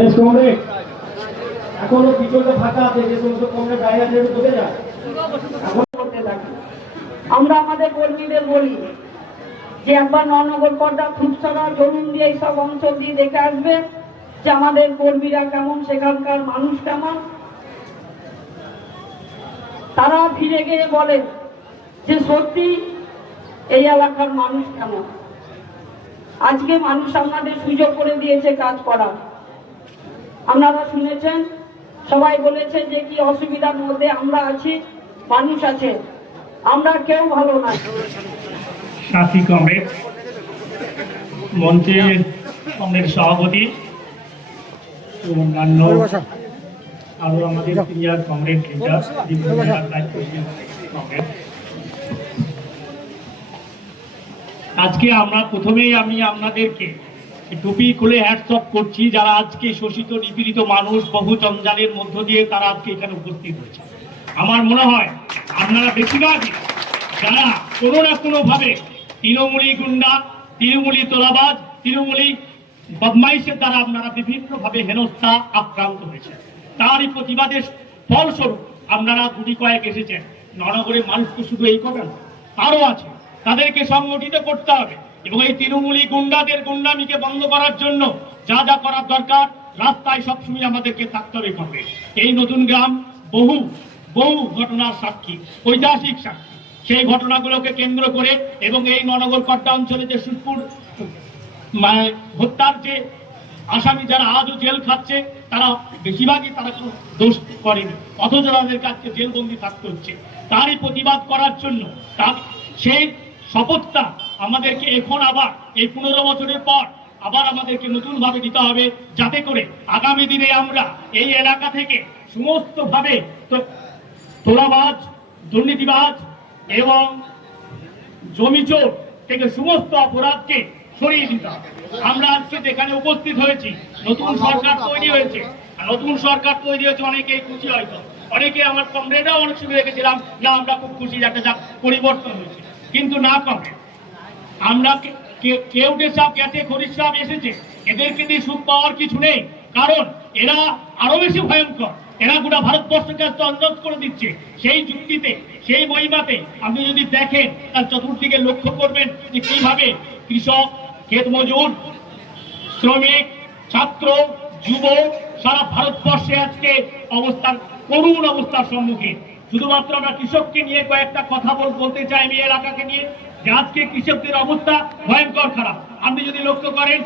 বেশ কমরেড, এখনো পিছনে ফাঁকা আছে, যে সমস্ত কমরেড দাঁড়িয়ে আছে বসে যায়। এখন করতে থাকি আমরা আমাদের কর্মীদের বলি যে একবার ননগর পর্দা খুবসারা জমিন দিয়ে এইসব অঞ্চল দিয়ে দেখে আসবে যে আমাদের কর্মীরা কেমন, সেখানকার মানুষ কেমন। তারা ফিরে গিয়ে বলে যে সত্যি এই এলাকার মানুষ কেমন। আজকে মানুষ আপনাদের সুযোগ করে দিয়েছে কাজ করার। আপনারা শুনেছেন, সবাই বলেছে যে কি অসুবিধার মধ্যে আমরা আছি, মানুষ আছে, আমরা কেউ ভালো না। সাথী কমরেড, মঞ্চের কমরেড সভাপতি, অন্যান্য আরো আমাদের সিনিয়র কমরেড লিডার, আজকে আমরা প্রথমেই আমি আপনাদেরকে টুপি খুলে হ্যাটস অফ করছি, যারা আজকে শোষিত নিপীড়িত মানুষ বহু জঞ্জালের মধ্য দিয়ে তারা আজকে এখানে উপস্থিত হয়েছে। আমার মনে হয় আপনারা বেশিরভাগই যারা কোনো না কোনো ভাবে তৃণমূলী গুন্ডা, তৃণমূলী তোলাবাজ, তৃণমূলী বদমাইশের দ্বারা আপনারা বিভিন্ন ভাবে হেনস্থা আক্রান্ত হয়েছে। তারই প্রতিবাদের ফলস্বরূপ আপনারা গুটি কয়েক এসেছেন। নগরের মানুষ তো শুধু এই কথা না, আরো আছে, তাদেরকে সংগঠিত করতে হবে এবং এই তৃণমূলী গুন্ডাদের গুন্ডামিকে বন্ধ করার জন্য যা যা করার দরকার রাস্তায় সবসময় আমাদেরকে থাকতে হবে। করবে এই নতুন গ্রাম বহু বহু ঘটনার সাক্ষী, ঐতিহাসিক সাক্ষী। সেই ঘটনাগুলোকে কেন্দ্র করে এবং এই নগর কট্টা অঞ্চলে যে সুদপুর হত্যার যে আসামি যারা আজও জেল খাচ্ছে, তারা বেশিরভাগই তারা কোনো দোষ করেনি, অথচ তাদেরকে আজকে জেলবন্দি থাকতে হচ্ছে। তারই প্রতিবাদ করার জন্য তার সেই শপথটা আমাদেরকে এখন আবার এই 15 বছরের পর আবার আমাদেরকে নতুন ভাবে দিতে হবে, যাতে করে আগামী দিনে আমরা এই এলাকা থেকে সমস্ত ভাবে তোলাবাজ, দুর্নীতিবাজ এবং জমিচোর থেকে সমস্ত অপরাধকে সরিয়ে দিতে হবে। আমরা আজকে যেখানে উপস্থিত হয়েছি, নতুন সরকার তৈরি হয়েছে, নতুন সরকার তৈরি হয়েছে, অনেকেই খুশি, হয়তো অনেকে আমার কমরেডরাও অনেক সময় রেখেছিলাম না আমরা খুব খুশি, একটা যা পরিবর্তন হয়েছে, কিন্তু না কমে আমরা কেউ সব গেছে, খরিদ সব এসেছে, এদেরকে দিয়ে সুখ পাওয়ার কিছু নেই। কারণ এরা আরো বেশি ভয়ঙ্কর, এরা গোটা ভারতবর্ষকে তন্দ্রত করে দিচ্ছে। সেই যুক্তিতে, সেই মহিমাতে আপনি যদি দেখেন তার চতুর্দিকে লক্ষ্য করবেন যে কিভাবে কৃষক, ক্ষেত মজুর, শ্রমিক, ছাত্র, যুব সারা ভারতবর্ষে আজকে অবস্থান, করুণ অবস্থার সম্মুখীন। শুধুমাত্র আমরা কৃষককে নিয়ে কয়েকটা কথা বলতে চাই আমি এলাকাকে নিয়ে, যে আজকে কৃষকদের অবস্থা ভয়ঙ্কর খারাপ। আপনি যদি লক্ষ্য করেন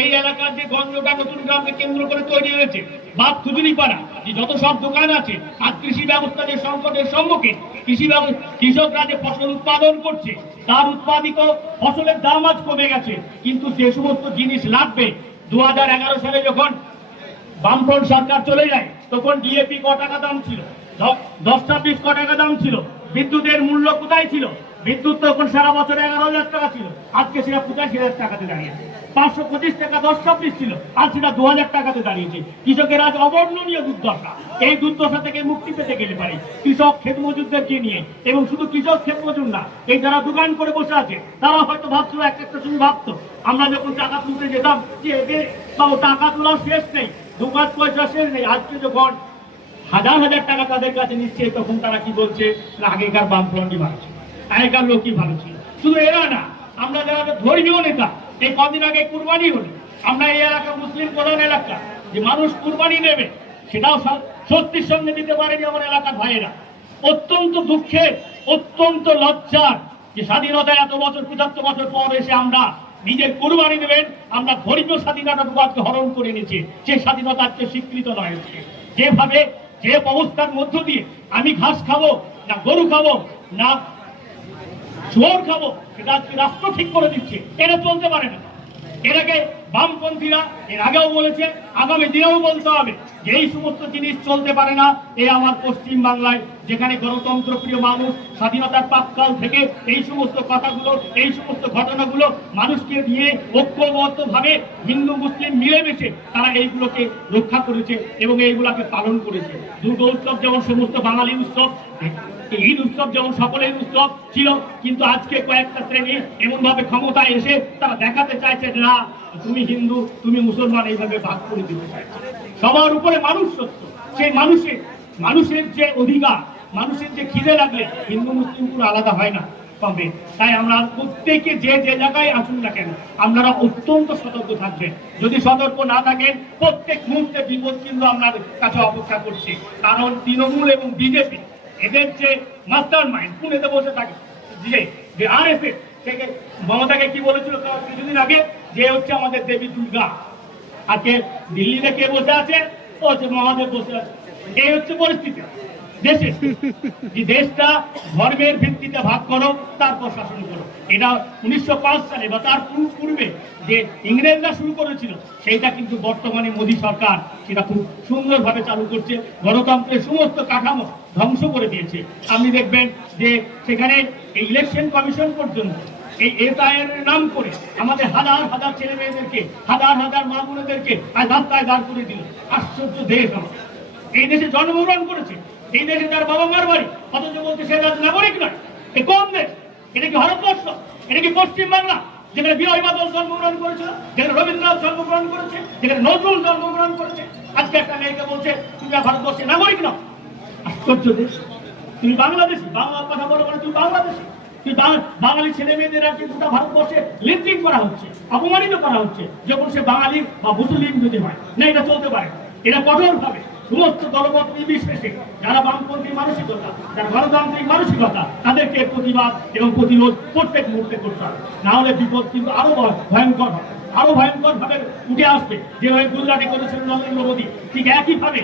এই এলাকার যে গঞ্জটা নতুন গ্রামকে কেন্দ্র করে তৈরি হয়েছে, বা খুজুরিপাড়া, যে যত সব দোকান আছে, আজ কৃষি ব্যবস্থা যে সংকটের সম্মুখীন, কৃষকরা যে ফসল উৎপাদন করছে তার উৎপাদিত ফসলের দাম আজ কমে গেছে, কিন্তু যে সমস্ত জিনিস লাগবে 2011 সালে যখন বামফ্রন্ট সরকার চলে যায় তখন ডিএপি ক টাকা দাম ছিল, 10-20 ক টাকা দাম ছিল। বিদ্যুতের মূল্য কোথায় ছিল? বিদ্যুৎ তখন সারা বছর 11,000 টাকা ছিল, আজকে সেটা 85,000 টাকাতে দাঁড়িয়েছে। 525 টাকা 10-20 ছিল, আজ সেটা 2,000 টাকাতে দাঁড়িয়েছে। কৃষকের আজ অবর্ণনীয় দুর্দশা। এই দুর্দশা থেকে মুক্তি পেতে গেলে পারে কৃষক, ক্ষেত মজুরদেরকে নিয়ে, এবং শুধু কৃষক, ক্ষেত মজুর না, এই যারা দোকান করে বসে আছে তারা হয়তো ভাবছিল, একটা শুধু ভাবতো আমরা যখন টাকা তুলতে যেতাম যে এদের টাকা তোলার শেষ নেই, দোকান পয়সা শেষ নেই। আজকে যখন হাজার হাজার টাকা তাদের কাছে নিচ্ছে, তখন তারা কি বলছে না আগেকার বামফ্রন্টই ভালো ছিল, আগেকার লোকই ভালো ছিল। শুধু এরা না, আমরা যারা ধর্মীয় নেতা, এই কদিন আগে কুরবানি হলো, আমরা এই এলাকা মুসলিম প্রধান এলাকা, যে মানুষ কুরবানি নেবে সেটাও স্বস্তির সঙ্গে দিতে পারেনি আমার এলাকার ভাইয়েরা। অত্যন্ত দুঃখের, অত্যন্ত লজ্জার যে স্বাধীনতা এত বছর, 75 বছর পর এসে আমরা নিজের কুরবানি দেবেন, আমরা ধর্মীয় স্বাধীনতাকে হরণ করে নিয়েছি। সেই স্বাধীনতা আজকে স্বীকৃত নয়। যেভাবে, যে অবস্থার মধ্য দিয়ে আমি ঘাস খাবো না গরু খাবো না শুয়োর খাবো, সেটা আজকে রাষ্ট্র ঠিক করে দিচ্ছে। এটা চলতে পারে না। এটাকে বামপন্থীরা এর আগেও বলেছে, আগামী দিনেও বলতে হবে যে এই সমস্ত জিনিস চলতে পারে না। এই আমার পশ্চিম বাংলায়, যেখানে গণতন্ত্র প্রিয় মানুষ স্বাধীনতার প্রাক্কাল থেকে এই সমস্ত কথাগুলো, এই সমস্ত ঘটনাগুলো মানুষকে নিয়ে ঐক্যবদ্ধভাবে হিন্দু মুসলিম মিলেমিশে তারা এইগুলোকে রক্ষা করেছে এবং এইগুলোকে পালন করেছে। দুর্গা উৎসব যেমন সমস্ত বাঙালি উৎসব, এই ঈদ উৎসব যেমন সকলের উৎসব ছিল, কিন্তু আজকে কয়েকটা শ্রেণী এমন ভাবে ক্ষমতায় এসে তারা দেখাতে চাইছে না তুমি হিন্দু তুমি মুসলমান, এইভাবে ভাগ করে দিতে চাইছে। সবার উপরে মানুষ সত্য, সেই মানুষের যে অধিকার, মানুষের যে খিদে লাগলে হিন্দু মুসলিম পুরো আলাদা হয় না। তবে তাই আমরা প্রত্যেকে যে যে জায়গায় আসুন না কেন আপনারা অত্যন্ত সতর্ক থাকবেন। যদি সতর্ক না থাকেন প্রত্যেক মুহূর্তে বিপদ কিন্তু আপনাদের কাছে অপেক্ষা করছে। কারণ তৃণমূল এবং বিজেপি এদের যে মাস্টার মাইন্ড পুনেতে বসে থাকে, যে আরএসএস থেকে মমতাকে কি বলেছিল কিছুদিন আগে, যে হচ্ছে আমাদের দেবী দুর্গা। আজকে দিল্লিতে কে বসে আছে? ও হচ্ছে মহাদেব বসে আছে। এই হচ্ছে পরিস্থিতি দেশে। যে দেশটা ধর্মের ভিত্তিতে ভাগ করো, তারপর শাসন করো। এটা 1905 সালে বা তার পূর্বে যে ইংরেজরা শুরু করেছিল, সেইটা কিন্তু বর্তমানে মোদী সরকার সেটা খুব সুন্দরভাবে চালু করছে। গণতন্ত্রের সমস্ত কাঠামো ধ্বংস করে দিয়েছে। আপনি দেখবেন যে সেখানে ইলেকশন কমিশন পর্যন্ত এই এসআইআর এর নাম করে আমাদের হাজার হাজার ছেলে মেয়েদেরকে, হাজার হাজার মা বোনেদেরকে আজ রাস্তায় দাঁড় করে দিল। আশ্চর্য দেশ আমাদের। এই দেশে জন্মগ্রহণ করেছে, এই দেশে তার বাবা মার বাড়ি, অথচ বলছে সে নাগরিক নয়। এ কোন দেশ? এটা কি ভারতবর্ষ? এটা কি পশ্চিম বাংলা, যেখানে বিনয় বাদল জন্মগ্রহণ করেছিল, যেখানে রবীন্দ্রনাথ জন্মগ্রহণ করেছে, যেখানে নজরুল জন্মগ্রহণ করেছে? আজকে একটা মেয়েকে বলছে তুমি ভারতবর্ষের নাগরিক নও। আশ্চর্য দেশ। তুমি বাংলাদেশি, বাংলা কথা বলো মানে তুমি বাংলাদেশি। তুই বাঙালি ছেলে মেয়েদের কিন্তু ভারতবর্ষে লিঞ্চিং করা হচ্ছে, অপমানিত করা হচ্ছে, যখন সে বাঙালি বা মুসলিম যদি হয় না। এটা চলতে পারে। এটা কঠোর ভাবে সমস্ত দলমত নির্বিশেষে যারা বামপন্থী মানসিকতা, যারা গণতান্ত্রিক মানসিকতা, তাদেরকে প্রতিবাদ এবং প্রতিরোধ প্রত্যেক মুহূর্তে করতে হবে। না হলে বিপদ কিন্তু আরো ভয়ঙ্কর হবে, আরো ভয়ঙ্কর ভাবে উঠে আসবে। যেভাবে গুজরাটে করেছেন নরেন্দ্র মোদী, ঠিক একইভাবে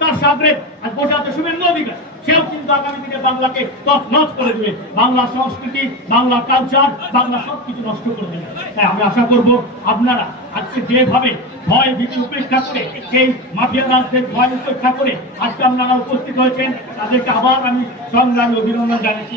তার সাথে আজ বসে আছে শুভেন্দু অধিকারী। সেও কিন্তু আগামী দিনে বাংলাকে তছনছ করে দেবে, বাংলা সংস্কৃতি, বাংলা কালচার, বাংলা সবকিছু নষ্ট করে দেবে। তাই আমরা আশা করব আপনারা আজকে যেভাবে ভয় ভীতি উপেক্ষা করে, সেই মাফিয়া রাজদের ভয় উপেক্ষা করে আজকে আপনারা উপস্থিত হয়েছেন, তাদেরকে আবার আমি সংগ্রামী অভিনন্দন জানাচ্ছি।